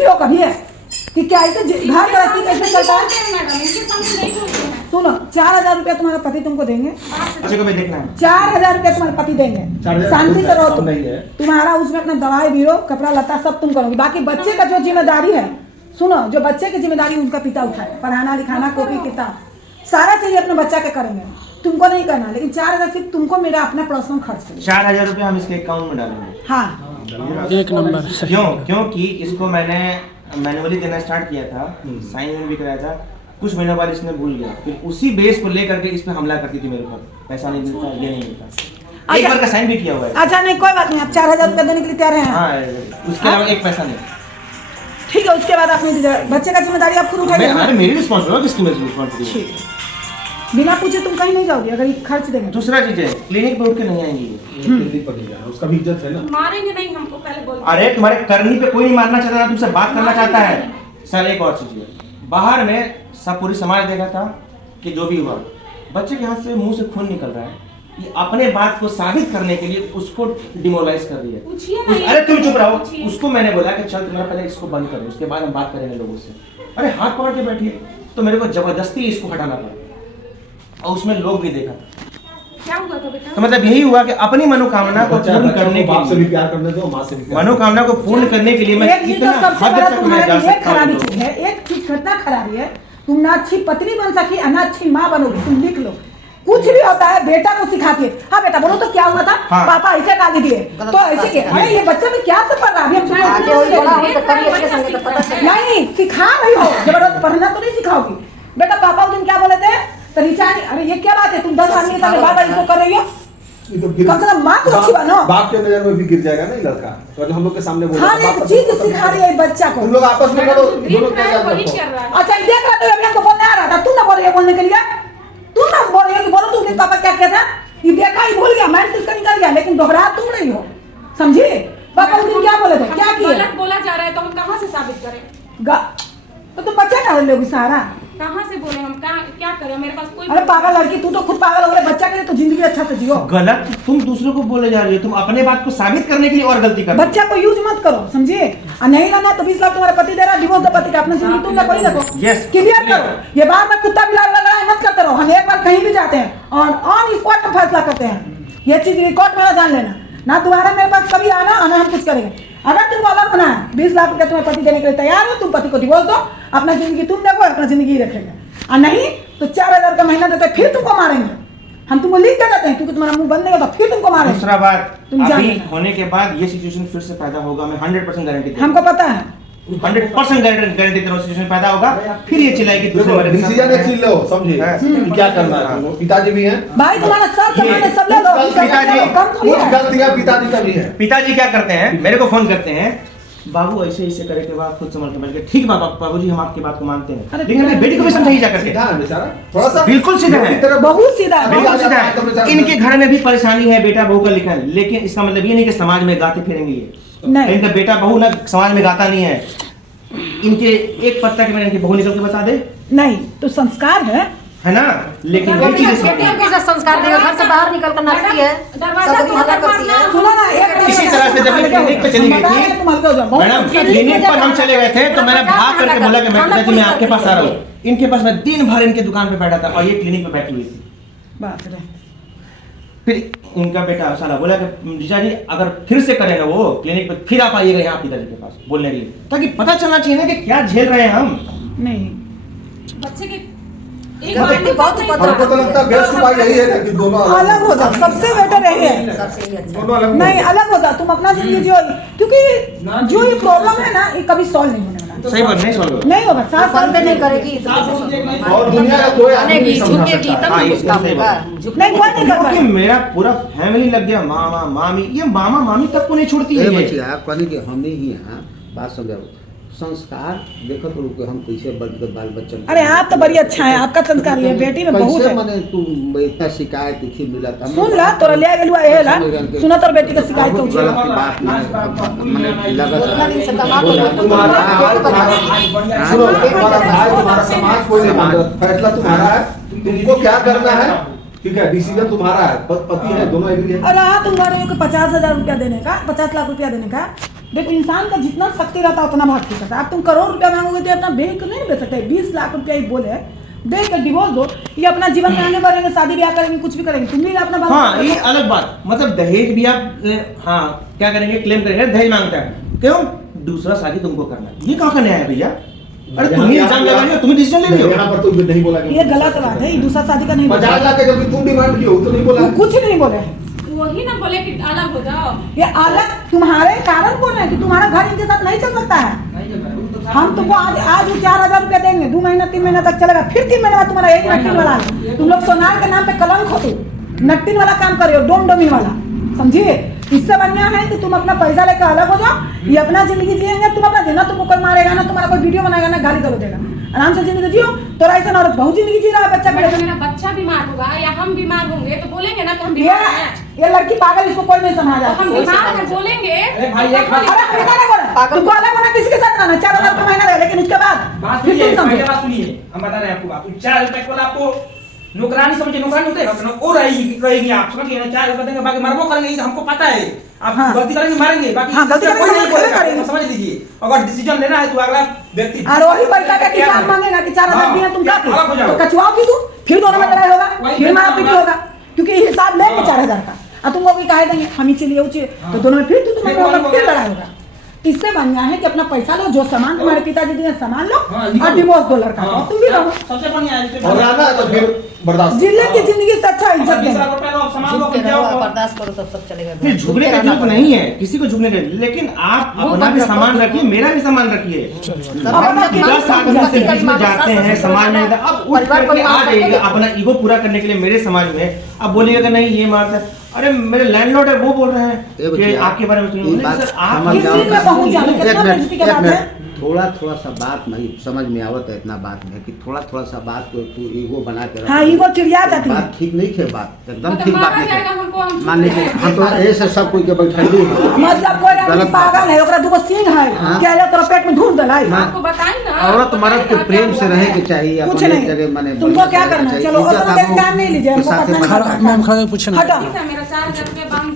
देखी हो कभी है कि क्या ऐसे घर रहती कैसे चलता है? सुनो, 4,000 रुपया तुम्हारा पति तुमको देंगे, बच्चे को भी देखना है। 4,000 रुपया तुम्हारे पति देंगे, शांति से रहो तुम। तुम्हारा उसमें अपना दवाई बीरो कपड़ा लत्ता सब तुम करोगे, बाकी बच्चे का जो जिम्मेदारी है, सुनो, जो बच्चे की जिम्मेदारी उनका पिता उठाए, पढ़ाना लिखाना कॉपी किताब सारा चाहिए अपने बच्चा के करेंगे, तुमको नहीं करना। लेकिन 4,000 सिर्फ तुमको मेरा अपना पर्सनल खर्च करेंगे। 4,000 रुपया हम इसके अकाउंट में डालेंगे। हाँ, एक नंबर। क्योंकि इसको मैंने मैनुअली देना स्टार्ट किया था, साइन भी कराया था, कुछ महीनों बाद इसने भूल गया, फिर उसी बेस को लेकर के इस पे हमला करती थी मेरे ऊपर, पैसा नहीं मिलता, ये नहीं मिलता। एक बार का साइन भी किया हुआ है। अच्छा नहीं, कोई बात नहीं, आप 4,000 रुपया देने के लिए तैयार हैं? हाँ, उसके अलावा एक पैसा नहीं। ठीक है, उसके बाद आपने बच्चे का जिम्मेदारी आप खुद उठाइए। अरे मेरी रिस्पॉन्सिबिलिटी, किसकी रिस्पॉन्सिबिलिटी? ठीक है, बिना पूछे तुम कहीं नहीं जाओगे अगर ये खर्च देंगे। दूसरा चीज है, क्लिनिक पे उठ के नहीं आएंगी, उसका भी इज्जत है ना। मारेंगे नहीं हमको, पहले बोल। अरे तुम्हारे करनी पे कोई नहीं मारना चाहता, ना तुमसे बात करना चाहता है। सर एक और चीज है, बाहर में सब पूरी समाज देखा था कि जो भी हुआ, बच्चे के हाथ से मुंह से खून निकल रहा है, ये अपने बात को साबित करने के लिए उसको डिमोरलाइज कर रही है। अरे तुम चुप रहो, उसको मैंने बोला कि चल तुम्हारा पहले इसको बंद करो, उसके बाद हम बात करेंगे लोगों से। अरे हाथ पकड़ के बैठिए, तो मेरे को जबरदस्ती इसको हटाना पड़ा, और उसमें लोग भी देखा था। क्या हुआ था बेटा? तो मतलब यही हुआ कि अपनी मनोकामना को पूर्ण करने के लिए, प्यार करने दो, माँ से भी मनोकामना को पूर्ण करने के लिए मैं कितना हद तक मैं जा सकता खराबी हूँ। चीज है, एक चीज घटना खराबी है, तुम ना अच्छी पत्नी बन सकी और ना अच्छी माँ बनोगी। तुम लिख लो, कुछ भी होता है बेटा को सिखाती है। हाँ बेटा बोलो तो क्या हुआ था? हाँ। पापा ऐसे गाली दिए तो ऐसे के। अरे ये बच्चे में क्या सब पढ़ रहा है? नहीं सिखा रही हो, जबरदस्त पढ़ना तो नहीं सिखाओगी। बेटा पापा उस दिन क्या बोले थे? तो नीचा, अरे ये क्या बात है, तुम 10 आदमी के सामने बार-बार इसको कर रही हो? कम से कम माँ तो अच्छी बनो। बाप के नजर में भी गिर जाएगा ना ये लड़का, तो हम लोग के सामने बोल हाँ, एक चीज सिखा रही है बच्चा को। तुम लोग आपस में करो, अच्छा देख रहा था, अभी हमको बोलने आ रहा था, तू ना बोल रही है बोलने के लिए, तू ना बोल रही है कि बोलो तुमने पापा क्या किया था, ये देखा ही भूल गया, माइंड से इसका निकल गया, लेकिन दोहरा तुम नहीं हो, समझी? पापा उस दिन क्या बोले थे, क्या किए? गलत बोला जा रहा है तो हम कहाँ से साबित करें? तो तुम बच्चा का लोगी सारा, कहाँ से बोले हम, क्या करें? मेरे पास कोई। अरे पागल लड़की, तू तो खुद पागल हो गई, बच्चा के लिए तो जिंदगी अच्छा से जियो। गलत तुम दूसरों को बोले जा रही हो, तुम अपने बात को साबित करने के लिए और गलती कर रही हो। बच्चा को यूज मत करो, समझिए? और नहीं लाना तो 20 लाख तुम्हारा पति दे रहा, डिवोर्स दो पति का, अपना जिंदगी तुम ना कोई देखो। Yes. क्लियर करो, ये बार बार कुत्ता बिलाड़ लड़ाई मत करते रहो। हम एक बार कहीं भी जाते हैं और ऑन स्पॉट में फैसला करते हैं, ये चीज रिकॉर्ड में जान लेना, ना तुम्हारा मेरे पास कभी आना और ना हम कुछ करेंगे। अगर तुमको अलग होना है, 20 लाख रुपया तुम्हारे पति देने के लिए तैयार हो, तुम पति को डिवोर्स दो, अपना जिंदगी तुम देखो, अपना जिंदगी रखेंगे। और नहीं तो 4,000 का महीना देते फिर तुमको मारेंगे, हम तुमको लिख के देते हैं, क्योंकि तुम्हारा मुंह बंद नहीं होता फिर तुमको मारेंगे। दूसरा बात, तुम अभी जानो। होने के बाद ये सिचुएशन फिर से पैदा होगा, मैं 100% गारंटी देता हूं। हमको पता है, 100% गारंटी देता हूं, सिचुएशन पैदा होगा, फिर ये चिल्लाएगी दूसरे वाले के साथ। डिसीजन एक चीज लो, समझे कि क्या करना है तुमको। पिताजी भी हैं, भाई तुम्हारा सब सामान सब ले दो, कम थोड़ी कुछ है। गलतियां पिताजी का भी है। पिताजी क्या करते हैं, मेरे को फोन करते हैं, बाबू ऐसे ऐसे करे के बाद खुद संभल के बैठ के, ठीक है बाबूजी हम आपकी बात को मानते हैं, लेकिन अपनी बेटी को भी समझाइए जा करके। सीधा है बेचारा, थोड़ा सा बिल्कुल सीधा है, बहुत सीधा है। बिल्कुल सीधा है। इनके घर में भी परेशानी है, बेटा बहू का लिखा है, लेकिन इसका मतलब ये नहीं कि समाज में गाते फिरेंगे ये। नहीं। इनका बेटा बहू ना समाज में गाता नहीं है, इनके एक पत्ता के मैंने इनकी बहू निकल के बता दे, नहीं तो संस्कार है ना? लेकिन ये चीज बेटियों के साथ संस्कार देगा, घर से बाहर निकल कर नाचती है, सब हल्ला करती है। सुनो ना, एक इसी तरह से जब मैं क्लिनिक पे चली गई थी, मैडम क्लिनिक पर हम चले गए थे, तो मैंने भाग करके बोला कि मैं पिताजी मैं आपके पास आ रहा हूँ। इनके पास मैं दिन भर इनके दुकान पे बैठा था और ये क्लिनिक पे बैठी हुई थी। बात रे, फिर इनका बेटा साला बोला कि जीजा जी अगर फिर से करें ना वो क्लिनिक पे, फिर आप आइएगा यहाँ पिताजी के पास बोलने के लिए, ताकि पता चलना चाहिए ना कि क्या झेल रहे हैं हम। नहीं बच्चे के हमको तो लगता है बेस्ट उपाय यही है कि दोनों अलग हो जाओ, सबसे बेटर यही है। सबसे ही अच्छा। दोनों अलग नहीं अलग हो जाओ, तुम अपना जिंदगी जियो, क्योंकि जो ये प्रॉब्लम है ना ये कभी सॉल्व नहीं होने वाला, सही बात नहीं सॉल्व नहीं होगा। 7 साल बंद नहीं करेगी और दुनिया का कोई आदमी नहीं समझा झुकेगी सकता। तब हाँ, कुछ ये काम सही होगा। बात नहीं कोई नहीं कर क्योंकि पाएगा। मेरा पूरा फैमिली लग गया, मामा मामी, ये मामा मामी तक को नहीं छोड़ती है ये। कहने के हम ही हैं, बात समझाओ। संस्कार देखो तो हम कैसे बाल बच्चों। अरे आप तो बड़ी अच्छा है, आपका संस्कार ये बेटी में बहुत है। मैंने तुम इतना शिकायत थी मिला था, सुन ला तोरा ले गेलुआ ए ला, सुना तोर बेटी का शिकायत हो गलत की बात नहीं मैंने लगा सुनो, तुम्हारा भाई तुम्हारा समाज कोई नहीं मानता, फैसला तुम्हारा है, तुमको क्या करना है, ठीक है, डिसीजन तुम्हारा है, पति है, दोनों एग्री है। और रहा तुम्हारे को 50,000 रुपया देने का, 50 लाख रुपया देने का, देखो इंसान का जितना शक्ति रहता है उतना भक्ति करता है। अब तुम करोड़ रुपया मांगोगे तो अपना बैंक नहीं बेच सकते। 20 लाख रुपया ही बोले दे कर डिवोर्स दो, ये अपना जीवन में आगे बढ़ेंगे, शादी ब्याह करेंगे, कुछ भी करेंगे, तुम भी अपना बाल हाँ ये अलग बात, मतलब दहेज भी आप हाँ क्या करेंगे, क्लेम करेंगे, दहेज मांगता है क्यों, दूसरा शादी तुमको करना है, ये कहाँ का न्याय है भैया? अरे तुम ही इल्जाम लगा रही हो, तुम डिसीजन ले रही हो। यहाँ पर तो नहीं बोला ये गलत बात है, ये दूसरा शादी का नहीं बोला। 50 लाख का जब तुम डिमांड की हो तो नहीं बोला। वो कुछ नहीं बोले, वही ना बोले कि अलग हो जाओ। ये अलग तुम्हारे कारण बोल रहे हैं कि तुम्हारा घर इनके साथ नहीं चल सकता है। हम तुमको आज 4,000 रुपया देंगे, 2 महीना 3 महीना तक चलेगा, फिर 3 महीने बाद तुम्हारा एक नट्टिन वाला है। तुम लोग सोनार के नाम पे कलंक हो, तुम नट्टिन वाला काम कर रहे हो, डोमी वाला, समझिए। इससे बढ़िया है कि तुम अपना पैसा लेकर अलग हो जाओ, ये अपना जिंदगी जिएंगे, तुम अपना जीना, तुमको कोई मारेगा ना, तुम्हारा कोई वीडियो बनाएगा ना, गाली गलौज देगा, आराम से जिंदगी जियो। तो ऐसा औरत बहुत जिंदगी जी रहा है, बच्चा अगर भी मेरा बच्चा बीमार होगा या हम बीमार होंगे तो बोलेंगे ना कि हम बीमार हैं। ये लड़की पागल, इसको कोई नहीं समझा। हम बीमार हैं बोलेंगे। अरे भाई एक बात- अरे हमें क्या बोला, तुमको अलग होना किसी के साथ रहना, 4,000 रुपये महीना रहे, लेकिन उसके बाद बात फिर सुनिए, तुम पहले समझो। बात सुनिए, हम बता रहे हैं आपको बात। 4 रुपए को आपको नौकरानी समझे, नौकरानी होते हैं ना, वो रहेगी आप समझिए ना, 4 रुपए देंगे, बाकी मरबो करेंगे, ये तो हमको पता है। आप हाँ। गलती करेंगे मारेंगे, बाकी हाँ, गलती कोई करेंगे, नहीं कोई बोलेगा, करेंगे। समझ लीजिए। अगर डिसीजन लेना है तो अगला व्यक्ति और वही पैसा का किसान मांगेगा कि 4,000 दिया तुम अलग हो क्या, जाओ। तो कचवाओगी तुम, फिर दोनों में लड़ाई होगा, वही फिर मारा पीटी हाँ। होगा, क्योंकि हिसाब लेंगे 4,000 का, और तुम लोग कहे देंगे हम ही चलिए उचिए, तो दोनों में फिर फिर लड़ाई होगा। इससे बढ़िया है कि अपना पैसा लो, जो सामान तुम्हारे पिताजी दिए सामान लो, हाँ, और डिवोर्स दो लड़का को, हाँ। तुम भी रहो। सबसे बढ़िया है और रहना है तो फिर बर्दाश्त जिले की जिंदगी से अच्छा इज्जत 20 देना। लाख रुपए लो, सामान लो, झुक के रहो, जाओ। बर्दाश्त करो तब सब चलेगा। नहीं झुकने का जरूरत नहीं है, किसी को झुकने का, लेकिन आप वो अपना भी बात सामान रखो। रखिए, मेरा भी सामान रखिए। तब अब अपना 10 आदमी से बीच में जाते हैं समाज में, अब उठ परिवार को करके आ मान जाइएगा सकते अपना ईगो पूरा करने के लिए मेरे समाज में, अब बोलिएगा कि नहीं ये मारता है, अरे मेरे लैंडलॉर्ड है वो बोल रहे हैं ये कि बच्चे, आपके बारे में ये सुनिए। बात सर आप समझ किस जाओ। चीज में पहुंच जाना, एक कितना मिनट, बेइज्जती का एक बात मिनट। है। थोड़ा सा बात नहीं समझ में आवत है, इतना बात में कि थोड़ा सा बात को तू ईगो बना के रख। हाँ, ईगो चिड़िया जाती है। बात ठीक नहीं है, बात एकदम मतलब ठीक बात मारा नहीं जाएगा है। हमको, हम मान लीजिए हम तो ऐसे सब कोई के बैठली है। मतलब कोई आदमी गलत बात पागल है, ओकरा दूगो सींग है, हाँ। क्या है तोरा पेट में ढूंढ दलाई। हाँ। आपको बताई ना। औरत मर्द को प्रेम से रहे के चाहिए, कुछ अपने नहीं, जगह माने तुमको बढ़िया क्या से रहना करना है, चाहिए। चलो इज्जत उतना देर आपको टाइम नहीं लीजिए, के हमको साथ पता में नहीं खड़ा- चलता। मैम खड़ा पूछना हटो। ठीक है, मेरा 4,000 रुपये बांध